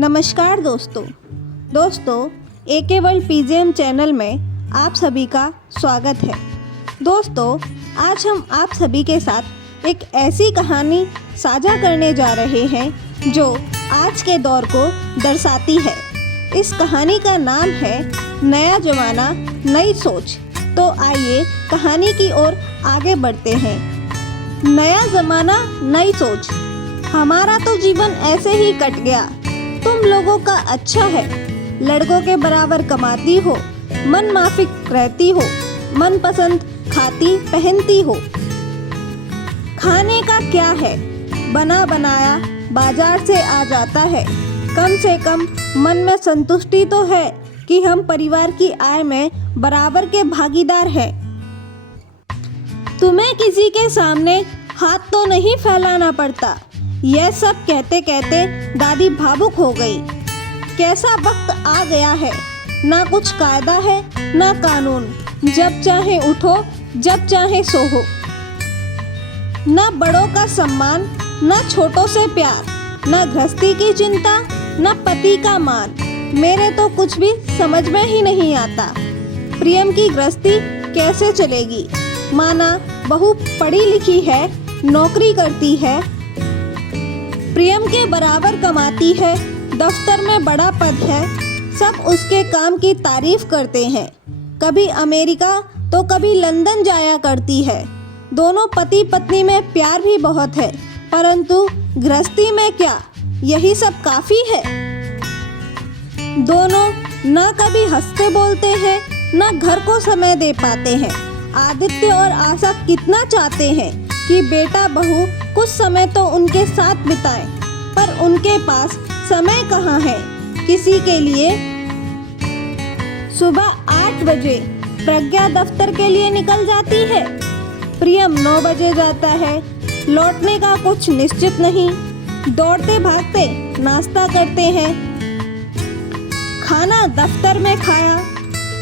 नमस्कार दोस्तों AK world PGM channel में आप सभी का स्वागत है। दोस्तों, आज हम आप सभी के साथ एक ऐसी कहानी साझा करने जा रहे हैं जो आज के दौर को दर्शाती है। इस कहानी का नाम है नया ज़माना नई सोच। तो आइए कहानी की ओर आगे बढ़ते हैं। नया ज़माना नई सोच। हमारा तो जीवन ऐसे ही कट गया। तुम लोगों का अच्छा है, लड़कों के बराबर कमाती हो, मन माफिक रहती हो, मनपसंद खाती पहनती हो। खाने का क्या है, बना बनाया बाजार से आ जाता है। कम से कम मन में संतुष्टि तो है कि हम परिवार की आय में बराबर के भागीदार हैं। तुम्हें किसी के सामने हाथ तो नहीं फैलाना पड़ता। यह सब कहते कहते दादी भावुक हो गई। कैसा वक्त आ गया है, ना कुछ कायदा है ना कानून। जब चाहे उठो, जब चाहे सोहो। ना बड़ों का सम्मान, ना छोटों से प्यार, ना गृहस्थी की चिंता, ना पति का मान। मेरे तो कुछ भी समझ में ही नहीं आता। प्रियम की गृहस्थी कैसे चलेगी? माना बहू पढ़ी लिखी है, नौकरी करती है, प्रियम के बराबर कमाती है, दफ्तर में बड़ा पद है, सब उसके काम की तारीफ करते हैं। कभी अमेरिका तो कभी लंदन जाया करती है। दोनों पति पत्नी में प्यार भी बहुत है, परंतु गृहस्थी में क्या यही सब काफ़ी है? दोनों न कभी हंसते बोलते हैं, न घर को समय दे पाते हैं। आदित्य और आशा कितना चाहते हैं कि बेटा बहू कुछ समय तो उनके साथ बिताएं, पर उनके पास समय कहाँ है किसी के लिए। सुबह 8 बजे प्रज्ञा दफ्तर के लिए निकल जाती है, प्रियम 9 बजे जाता है। लौटने का कुछ निश्चित नहीं। दौड़ते भागते नाश्ता करते हैं। खाना दफ्तर में खाया,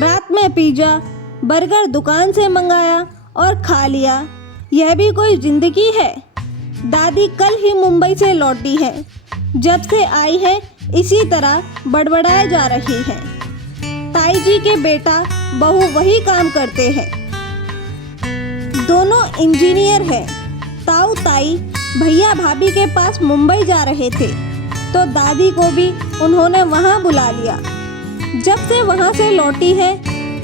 रात में पिज्जा बर्गर दुकान से मंगाया और खा लिया। यह भी कोई जिंदगी है? दादी कल ही मुंबई से लौटी है। जब से आई है इसी तरह बड़बड़ाए जा रही है। ताई जी के बेटा बहू वही काम करते हैं। दोनों इंजीनियर हैं। ताऊ ताई भैया भाभी के पास मुंबई जा रहे थे, तो दादी को भी उन्होंने वहाँ बुला लिया। जब से वहाँ से लौटी है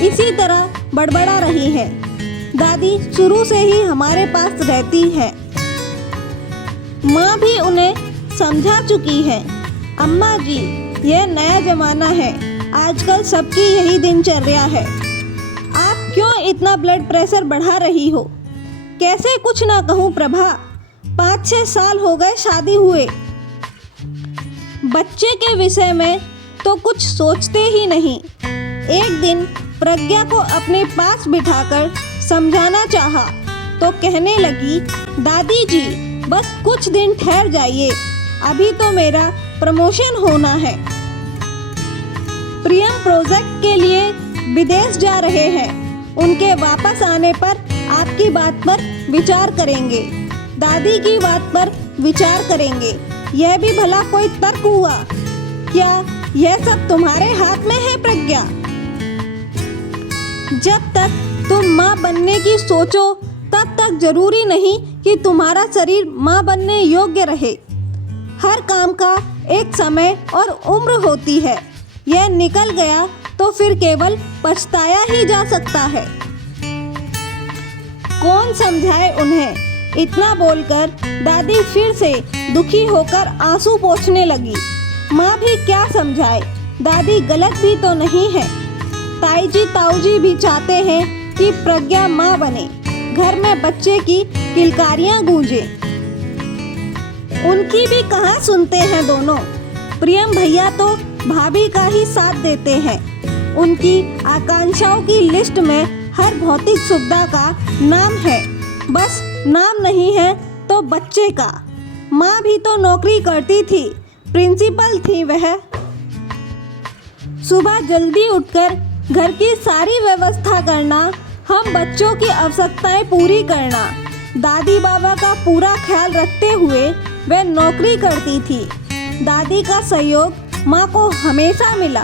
इसी तरह बड़बड़ा रही है। दादी शुरू से ही हमारे पास रहती है। माँ भी उन्हें समझा चुकी है। अम्मा जी, यह नया ज़माना है, आजकल सबकी यही दिनचर्या है। आप क्यों इतना ब्लड प्रेशर बढ़ा रही हो? कैसे कुछ ना कहूँ प्रभा, 5-6 साल हो गए शादी हुए। बच्चे के विषय में तो कुछ सोचते ही नहीं। एक दिन प्रज्ञा को अपने पास बिठाकर समझाना चाहा तो कहने लगी, दादी जी बस कुछ दिन ठहर जाइए, अभी तो मेरा प्रमोशन होना है। प्रियम प्रोजेक्ट के लिए विदेश जा रहे हैं। उनके वापस आने पर आपकी बात पर विचार करेंगे, दादी की बात पर विचार करेंगे। यह भी भला कोई तर्क हुआ? क्या यह सब तुम्हारे हाथ में है प्रज्ञा? जब तक तुम माँ बनने की सोचो तब तक जरूरी नहीं कि तुम्हारा शरीर माँ बनने योग्य रहे। हर काम का एक समय और उम्र होती है। यह निकल गया तो फिर केवल पछताया ही जा सकता है। कौन समझाए उन्हें? इतना बोलकर दादी फिर से दुखी होकर आंसू पोंछने लगी। माँ भी क्या समझाए, दादी गलत भी तो नहीं है। ताई जी ताऊ जी भी चाहते हैं कि प्रज्ञा माँ बने, घर में बच्चे की किलकारियाँ गूंजे। उनकी भी कहाँ सुनते हैं दोनों। प्रियम भैया तो भाभी का ही साथ देते हैं। उनकी आकांक्षाओं की लिस्ट में हर भौतिक सुविधा का नाम है, बस नाम नहीं है तो बच्चे का। माँ भी तो नौकरी करती थी, प्रिंसिपल थी वह। सुबह जल्दी उठकर घर की सारी व्यवस्था करना, हम बच्चों की आवश्यकताएं पूरी करना। दादी बाबा का पूरा ख्याल रखते हुए वह नौकरी करती थी। दादी का सहयोग माँ को हमेशा मिला।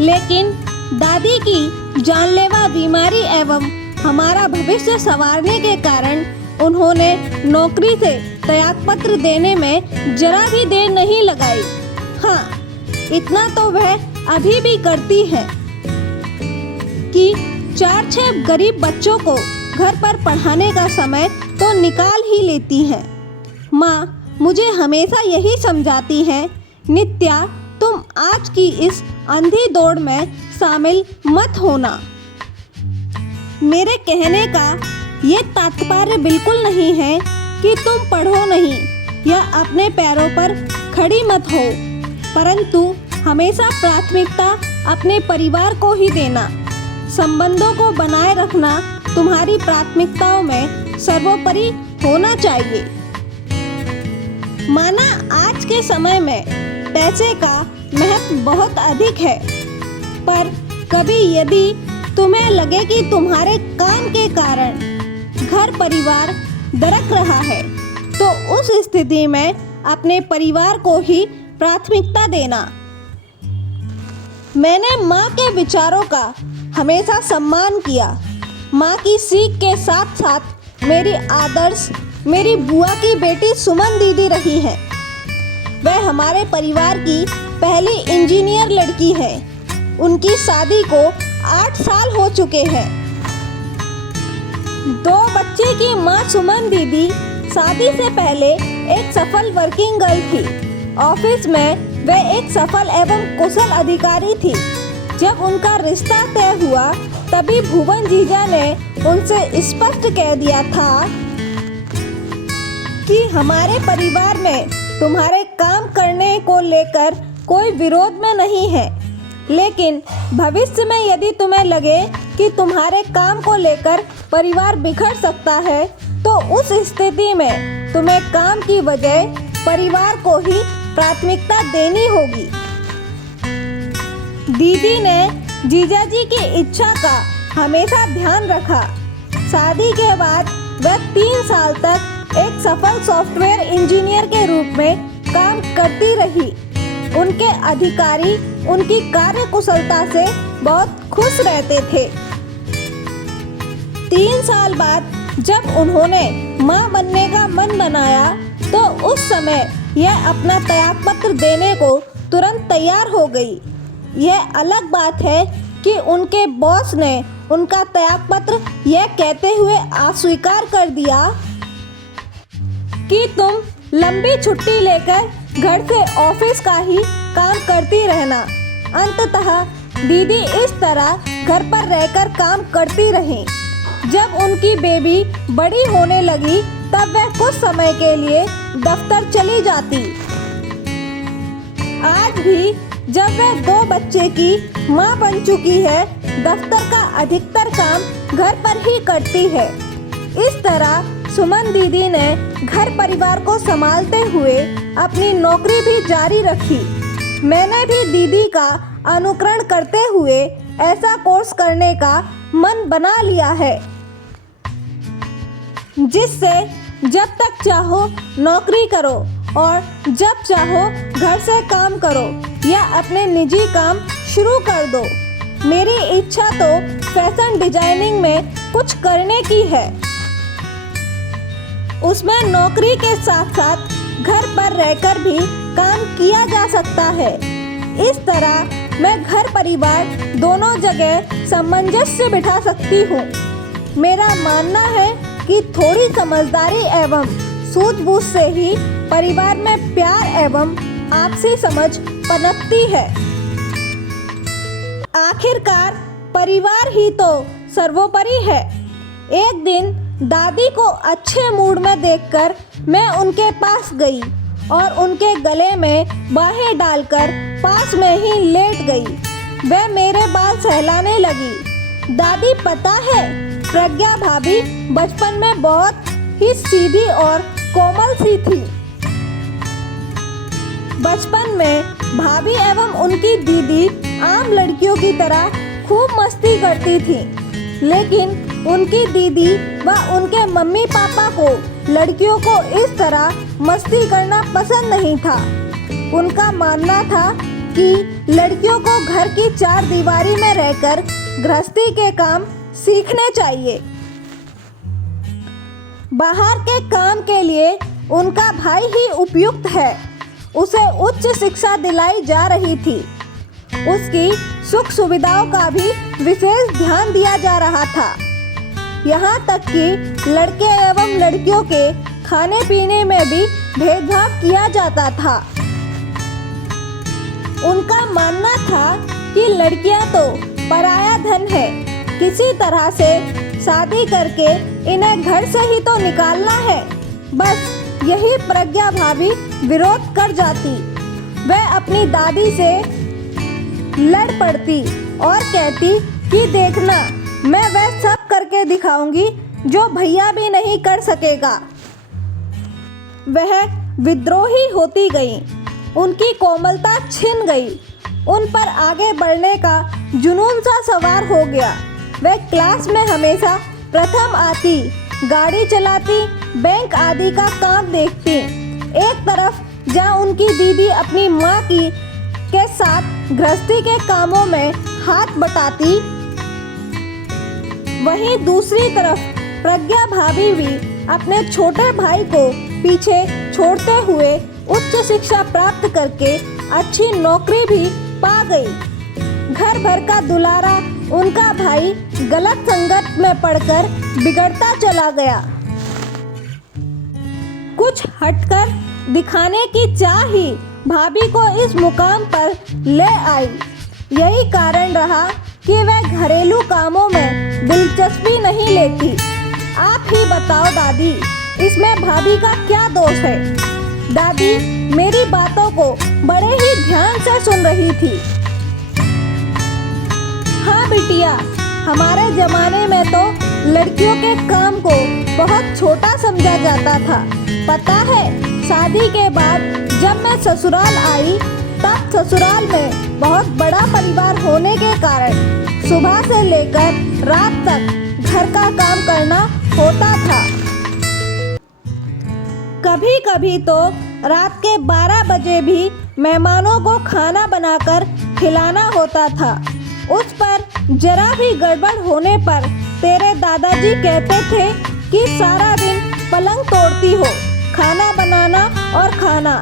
लेकिन दादी की जानलेवा बीमारी एवं हमारा भविष्य संवारने के कारण उन्होंने नौकरी से त्यागपत्र देने में जरा भी देर नहीं लगाई। हाँ, इतना तो वह अभी भी करती है कि 4-6 गरीब बच्चों को घर पर पढ़ाने का समय तो निकाल ही लेती हैं। माँ मुझे हमेशा यही समझाती हैं, नित्या तुम आज की इस अंधी दौड़ में शामिल मत होना। मेरे कहने का ये तात्पर्य बिल्कुल नहीं है कि तुम पढ़ो नहीं या अपने पैरों पर खड़ी मत हो, परंतु हमेशा प्राथमिकता अपने परिवार को ही देना। संबंधों को बनाए रखना तुम्हारी प्राथमिकताओं में सर्वोपरि होना चाहिए। माना आज के समय में पैसे का महत्व बहुत अधिक है, पर कभी यदि तुम्हें लगे कि तुम्हारे काम के कारण घर परिवार दरक रहा है, तो उस स्थिति में अपने परिवार को ही प्राथमिकता देना। मैंने माँ के विचारों का हमेशा सम्मान किया। माँ की सीख के साथ साथ मेरी आदर्श मेरी बुआ की बेटी सुमन दीदी रही है। वह हमारे परिवार की पहली इंजीनियर लड़की है। उनकी शादी को 8 साल हो चुके हैं। 2 बच्चे की माँ सुमन दीदी शादी से पहले एक सफल वर्किंग गर्ल थी। ऑफिस में वह एक सफल एवं कुशल अधिकारी थी। जब उनका रिश्ता तय हुआ तभी भुवन जीजा ने उनसे स्पष्ट कह दिया था कि हमारे परिवार में तुम्हारे काम करने को लेकर कोई विरोध में नहीं है, लेकिन भविष्य में यदि तुम्हें लगे कि तुम्हारे काम को लेकर परिवार बिखर सकता है, तो उस स्थिति में तुम्हें काम की बजाय परिवार को ही प्राथमिकता देनी होगी। दीदी ने जीजाजी की इच्छा का हमेशा ध्यान रखा। शादी के बाद वह 3 साल तक एक सफल सॉफ्टवेयर इंजीनियर के रूप में काम करती रही। उनके अधिकारी उनकी कार्यकुशलता से बहुत खुश रहते थे। 3 साल बाद जब उन्होंने मां बनने का मन बनाया, तो उस समय यह अपना त्यागपत्र देने को तुरंत तैयार हो गई। यह अलग बात है कि उनके बॉस ने उनका त्यागपत्र यह कहते हुए अस्वीकार कर दिया कि तुम लंबी छुट्टी लेकर घर से ऑफिस का ही काम करती रहना। अंततः दीदी इस तरह घर पर रहकर काम करती रहीं। जब उनकी बेबी बड़ी होने लगी तब वह कुछ समय के लिए दफ्तर चली जाती। आज भी जब वह 2 बच्चे की मां बन चुकी है, दफ्तर का अधिकतर काम घर पर ही करती है। इस तरह सुमन दीदी ने घर परिवार को संभालते हुए अपनी नौकरी भी जारी रखी। मैंने भी दीदी का अनुकरण करते हुए ऐसा कोर्स करने का मन बना लिया है, जिससे जब तक चाहो नौकरी करो और जब चाहो घर से काम करो या अपने निजी काम शुरू कर दो। मेरी इच्छा तो फैशन डिजाइनिंग में कुछ करने की है। उसमें नौकरी के साथ साथ घर पर रहकर भी काम किया जा सकता है। इस तरह मैं घर परिवार दोनों जगह सामंजस्य बिठा सकती हूँ। मेरा मानना है कि थोड़ी समझदारी एवं सूझबूझ से ही परिवार में प्यार एवं आपसी समझ पनपती है। आखिरकार परिवार ही तो सर्वोपरि है। एक दिन दादी को अच्छे मूड में देखकर मैं उनके पास गई और उनके गले में बाहें डालकर पास में ही लेट गई। वह मेरे बाल सहलाने लगी। दादी, पता है, प्रज्ञा भाभी बचपन में बहुत ही सीधी और कोमल सी थी। बचपन में भाभी एवं उनकी दीदी आम लड़कियों की तरह खूब मस्ती करती थी, लेकिन उनकी दीदी व उनके मम्मी पापा को लड़कियों को इस तरह मस्ती करना पसंद नहीं था। उनका मानना था कि लड़कियों को घर की चार दीवारी में रहकर गृहस्थी के काम सीखने चाहिए। बाहर के काम के लिए उनका भाई ही उपयुक्त है। उसे उच्च शिक्षा दिलाई जा रही थी। उसकी सुख सुविधाओं का भी विशेष ध्यान दिया जा रहा था। यहाँ तक कि लड़के एवं लड़कियों के खाने पीने में भी भेदभाव किया जाता था। उनका मानना था कि लड़कियां तो पराया धन है, किसी तरह से शादी करके इन्हें घर से ही तो निकालना है। बस यही प्रज्ञा भाभी विरोध कर जाती। वह अपनी दादी से लड़ पड़ती और कहती कि देखना, मैं वह सब करके दिखाऊंगी जो भैया भी नहीं कर सकेगा। वह विद्रोही होती गई। उनकी कोमलता छिन गई। उन पर आगे बढ़ने का जुनून सा सवार हो गया। वह क्लास में हमेशा प्रथम आती, गाड़ी चलाती, बैंक आदि का काम देखती। एक तरफ जहाँ उनकी दीदी अपनी माँ के साथ गृहस्थी के कामों में हाथ बटाती, वहीं दूसरी तरफ प्रज्ञा भाभी भी अपने छोटे भाई को पीछे छोड़ते हुए उच्च शिक्षा प्राप्त करके अच्छी नौकरी भी पा गई। घर भर का दुलारा उनका भाई गलत संगत में पड़कर बिगड़ता चला गया। कुछ हटकर दिखाने की चाह ही भाभी को इस मुकाम पर ले आई। यही कारण रहा कि वह घरेलू कामों में दिलचस्पी नहीं लेती। आप ही बताओ दादी, इसमें भाभी का क्या दोष है? दादी मेरी बातों को बड़े ही ध्यान से सुन रही थी। हाँ बिटिया, हमारे जमाने में तो लड़कियों के काम को बहुत छोटा समझा जाता था। पता है, शादी के बाद जब मैं ससुराल आई तब ससुराल में बहुत बड़ा परिवार होने के कारण सुबह से लेकर रात तक घर का काम करना होता था। कभी कभी तो रात के 12 बजे भी मेहमानों को खाना बनाकर खिलाना होता था। उस पर जरा भी गड़बड़ होने पर तेरे दादाजी कहते थे कि सारा दिन पलंग तोड़ती हो, खाना बनाना और खाना,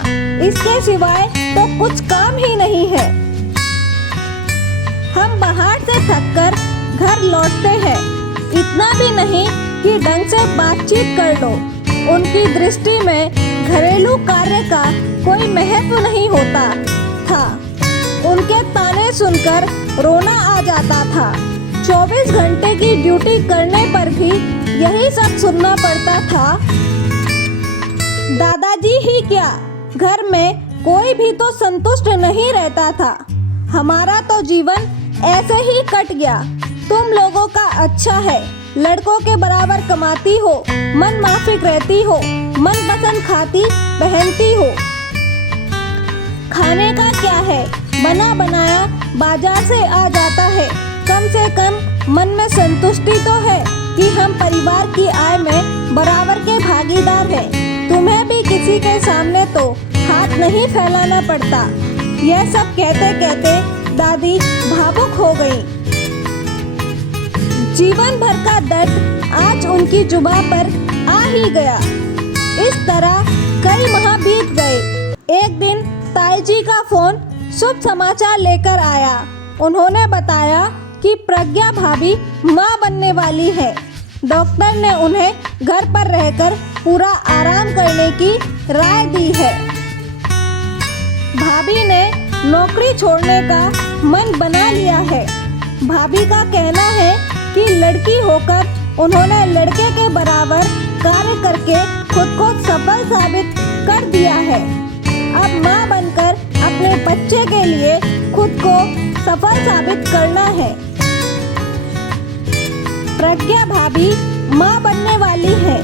इसके सिवाय तो कुछ काम ही नहीं है। हम बाहर से थककर घर लौटते हैं, इतना भी नहीं कि ढंग से बातचीत कर लो। उनकी दृष्टि में घरेलू कार्य का कोई महत्व नहीं होता था। उनके ताने सुनकर रोना आ जाता था। 24 घंटे की ड्यूटी करने पर भी यही सब सुनना पड़ता था। दादाजी ही क्या, घर में कोई भी तो संतुष्ट नहीं रहता था। हमारा तो जीवन ऐसे ही कट गया। तुम लोगों का अच्छा है, लड़कों के बराबर कमाती हो, मन माफिक रहती हो, मन पसंद खाती पहनती हो। खाने का क्या है, बना बनाया बाजार से आ जाता है। कम से कम मन में संतुष्टि तो है कि हम परिवार की आय में बराबर के भागीदार हैं। तुम्हें भी किसी के सामने तो हाथ नहीं फैलाना पड़ता। यह सब कहते कहते दादी भावुक हो गई। जीवन भर का दर्द आज उनकी जुबान पर आ ही गया। इस तरह कई माह बीत गए। एक दिन ताई जी का फोन शुभ समाचार लेकर आया। उन्होंने बताया कि प्रज्ञा भाभी मां बनने वाली है। डॉक्टर ने उन्हें घर पर रहकर पूरा आराम करने की राय दी है। भाभी ने नौकरी छोड़ने का मन बना लिया है। भाभी का कहना है कि लड़की होकर उन्होंने लड़के के बराबर कार्य करके खुद को सफल साबित कर दिया है। अब मां बनकर अपने बच्चे के लिए खुद को सफल साबित करना है। प्रज्ञा भाभी मां बनने वाली है,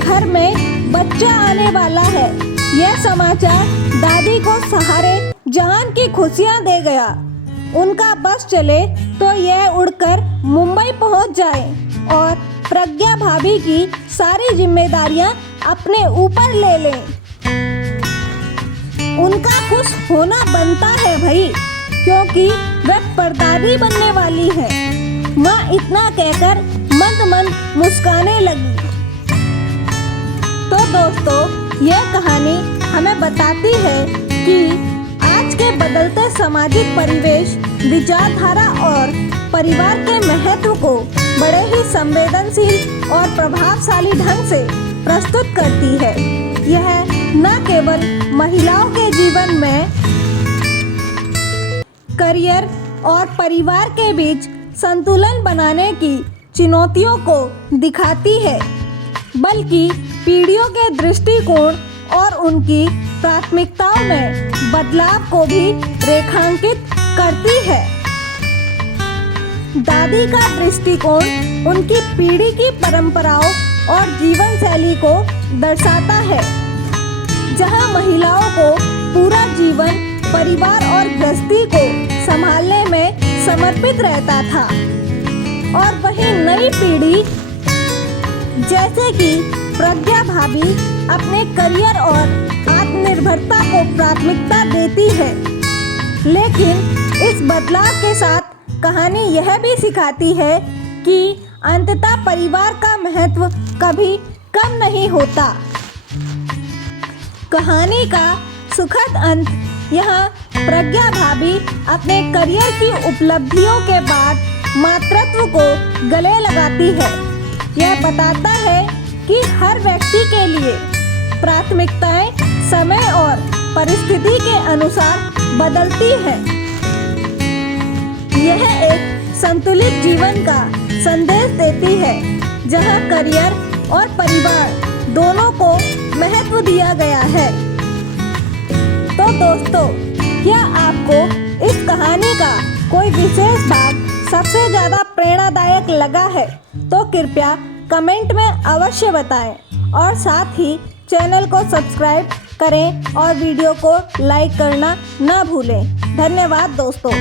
घर में बच्चा आने वाला है। यह समाचार दादी को सहारे जहान की खुशियां दे गया। उनका बस चले तो यह उड़कर मुंबई पहुंच जाए और प्रज्ञा भाभी की सारी जिम्मेदारियां अपने ऊपर ले लें। उनका खुश होना बनता है भाई, क्योंकि वह परदादी बनने वाली है। माँ इतना कहकर मंद मंद मुस्काने लगी। तो दोस्तों, यह कहानी हमें बताती है कि आज के बदलते सामाजिक परिवेश, विचारधारा और परिवार के महत्व को बड़े ही संवेदनशील और प्रभावशाली ढंग से प्रस्तुत करती है। यह न केवल महिलाओं के जीवन में करियर और परिवार के बीच संतुलन बनाने की चुनौतियों को दिखाती है, बल्कि पीढ़ियों के दृष्टिकोण और उनकी प्राथमिकताओं में बदलाव को भी रेखांकित करती है। दादी का दृष्टिकोण उनकी पीढ़ी की परंपराओं और जीवन शैली को दर्शाता है, जहां महिलाओं को पूरा जीवन परिवार और गृहस्थी को संभालने में समर्पित रहता था, और वहीं नई पीढ़ी जैसे कि प्रज्ञा भाभी अपने करियर और आत्मनिर्भरता को प्राथमिकता देती है। लेकिन इस बदलाव के साथ कहानी यह भी सिखाती है कि अंततः परिवार का महत्व कभी कम नहीं होता। कहानी का सुखद अंत यहाँ प्रज्ञा भाभी अपने करियर की उपलब्धियों के बाद मातृत्व को गले लगाती है। यह बताता है कि हर व्यक्ति के लिए प्राथमिकताएं समय और परिस्थिति के अनुसार बदलती हैं। यह एक संतुलित जीवन का संदेश देती है, जहां करियर और परिवार दोनों को महत्व दिया गया है। तो दोस्तों, क्या आपको इस कहानी का कोई विशेष भाग सबसे ज़्यादा प्रेरणादायक लगा है तो कृपया कमेंट में अवश्य बताएं, और साथ ही चैनल को सब्सक्राइब करें और वीडियो को लाइक करना ना भूलें। धन्यवाद दोस्तों।